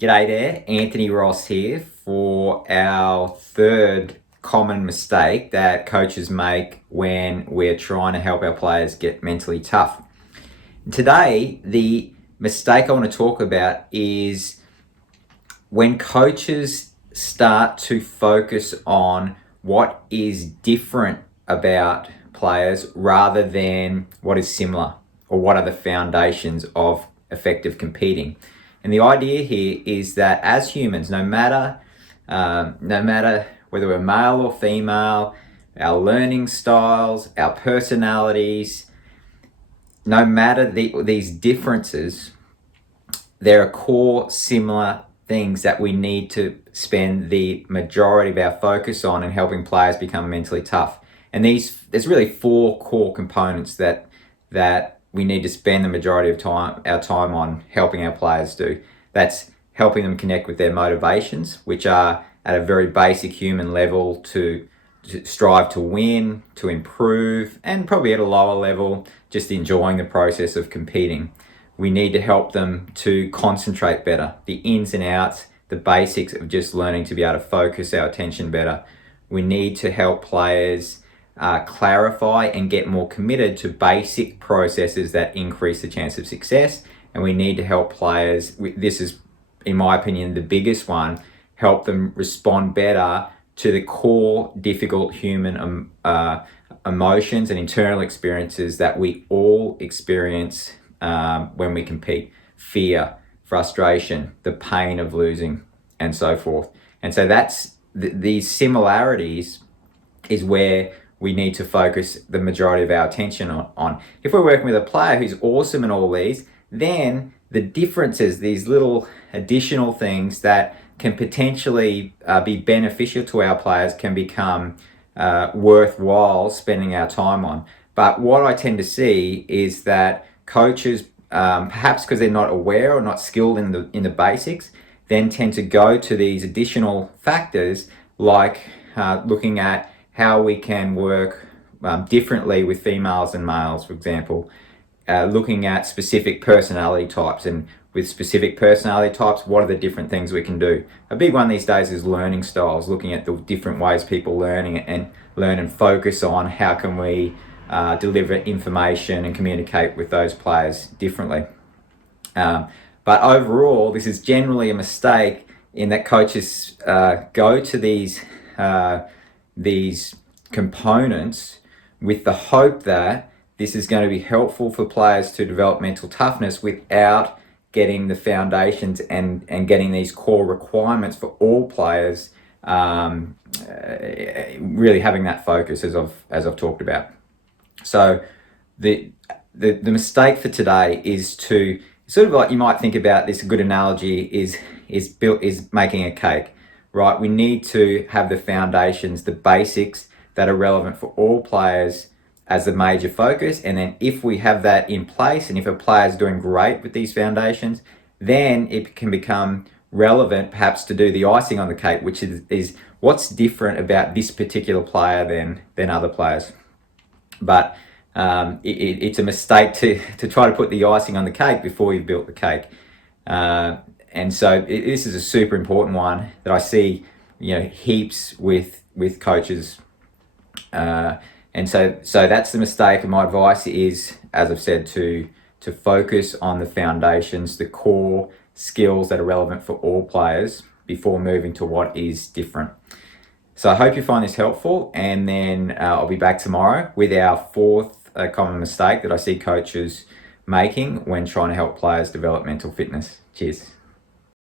G'day there, Anthony Ross here for our third common mistake that coaches make when we're trying to help our players get mentally tough. Today, the mistake I want to talk about is when coaches start to focus on what is different about players rather than what is similar or what are the foundations of effective competing. And the idea here is that as humans, no matter whether we're male or female, our learning styles, our personalities, no matter these differences, there are core similar things that we need to spend the majority of our focus on in helping players become mentally tough. And there's really four core components that we need to spend the majority of our time on helping our players do. That's helping them connect with their motivations, which are at a very basic human level to strive to win, to improve, and probably at a lower level, just enjoying the process of competing. We need to help them to concentrate better, the ins and outs, the basics of just learning to be able to focus our attention better. We need to help players clarify and get more committed to basic processes that increase the chance of success. And we need to help players, this is, in my opinion, the biggest one, help them respond better to the core difficult human emotions and internal experiences that we all experience when we compete. Fear, frustration, the pain of losing, and so forth. And so that's these similarities is where we need to focus the majority of our attention on. If we're working with a player who's awesome in all these, then the differences, these little additional things that can potentially be beneficial to our players can become worthwhile spending our time on. But what I tend to see is that coaches, perhaps because they're not aware or not skilled in the basics, then tend to go to these additional factors like looking at how we can work differently with females and males, for example, looking at specific personality types, and with specific personality types, what are the different things we can do? A big one these days is learning styles, looking at the different ways people learn and focus on how can we deliver information and communicate with those players differently. But overall, this is generally a mistake in that coaches go to these components with the hope that this is going to be helpful for players to develop mental toughness without getting the foundations and getting these core requirements for all players, really having that focus as I've talked about. So the mistake for today is to sort of, like, you might think about this, a good analogy is making a cake, right? We need to have the foundations, the basics that are relevant for all players as the major focus. And then if we have that in place, and if a player is doing great with these foundations, then it can become relevant perhaps to do the icing on the cake, which is what's different about this particular player than other players. But it's a mistake to try to put the icing on the cake before you've built the cake. And so this is a super important one that I see, heaps with coaches. And so that's the mistake. And my advice is, as I've said, to focus on the foundations, the core skills that are relevant for all players before moving to what is different. So I hope you find this helpful, and then I'll be back tomorrow with our fourth common mistake that I see coaches making when trying to help players develop mental fitness. Cheers.